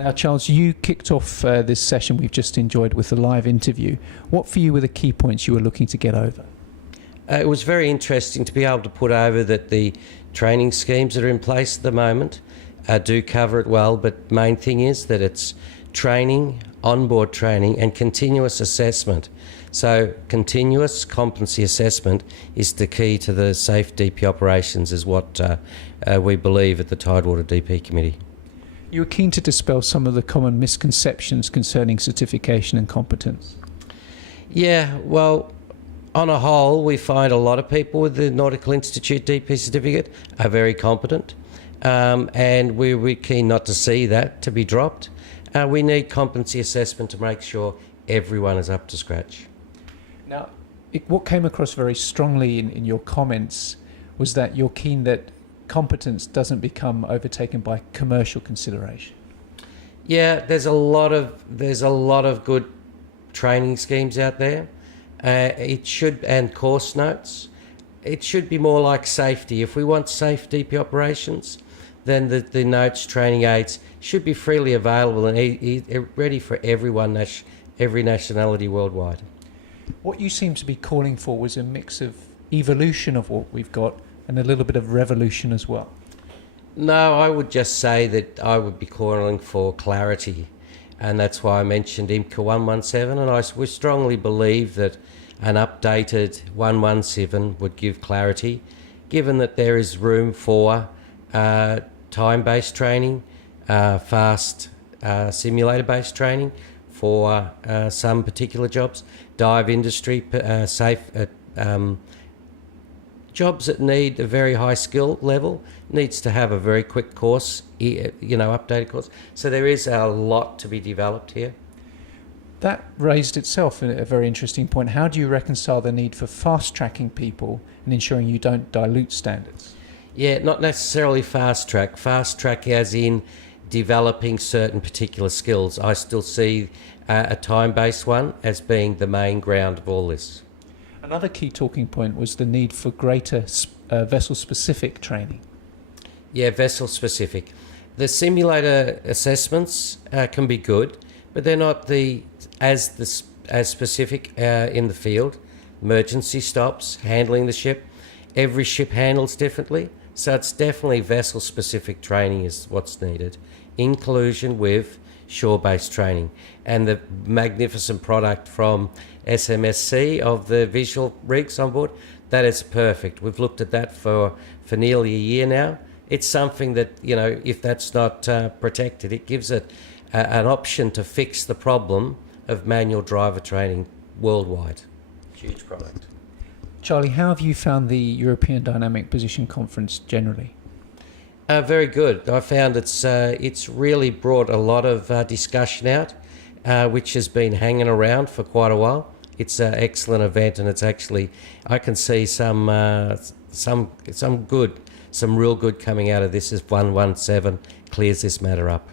Now, Charles, you kicked off this session we've just enjoyed with the live interview. What for you were the key points you were looking to get over? It was very interesting to be able to put over that the training schemes that are in place at the moment do cover it well, but main thing is that it's training, onboard training and continuous assessment. So continuous competency assessment is the key to the safe DP operations, is what we believe at the Tidewater DP Committee. You were keen to dispel some of the common misconceptions concerning certification and competence. Yeah, well, on a whole, we find a lot of people with the Nautical Institute DP certificate are very competent, and we're keen not to see that to be dropped. We need competency assessment to make sure everyone is up to scratch. Now, what came across very strongly in your comments was that you're keen that competence doesn't become overtaken by commercial consideration. Yeah, there's a lot of good training schemes out there. It should, and course notes. It should be more like safety. If we want safe DP operations, then the notes, training aids should be freely available and ready for everyone, every nationality worldwide. What you seem to be calling for was a mix of evolution of what we've got and a little bit of revolution as well. No, I would just say that I would be calling for clarity, and that's why I mentioned IMCA 117, and we strongly believe that an updated 117 would give clarity, given that there is room for time-based training, fast simulator-based training for some particular jobs, dive industry, safe jobs that need a very high skill level needs to have a very quick course, updated course. So there is a lot to be developed here. That raised itself a very interesting point. How do you reconcile the need for fast-tracking people and ensuring you don't dilute standards? Yeah, not necessarily fast track as in developing certain particular skills. I still see a time-based one as being the main ground of all this. Another key talking point was the need for greater vessel-specific training. Yeah, vessel-specific. The simulator assessments can be good, but they're not as specific in the field. Emergency stops, handling the ship. Every ship handles differently, so it's definitely vessel-specific training is what's needed, in collusion with shore-based training. And the magnificent product from SMSC of the visual rigs on board, that is perfect. We've looked at that for nearly a year now. It's something that, if that's not protected, it gives it an option to fix the problem of manual driver training worldwide. Huge product. Charlie, how have you found the European Dynamic Position Conference generally? Very good. I found it's really brought a lot of discussion out, which has been hanging around for quite a while. It's an excellent event, and it's actually, I can see some real good coming out of this as 117 clears this matter up.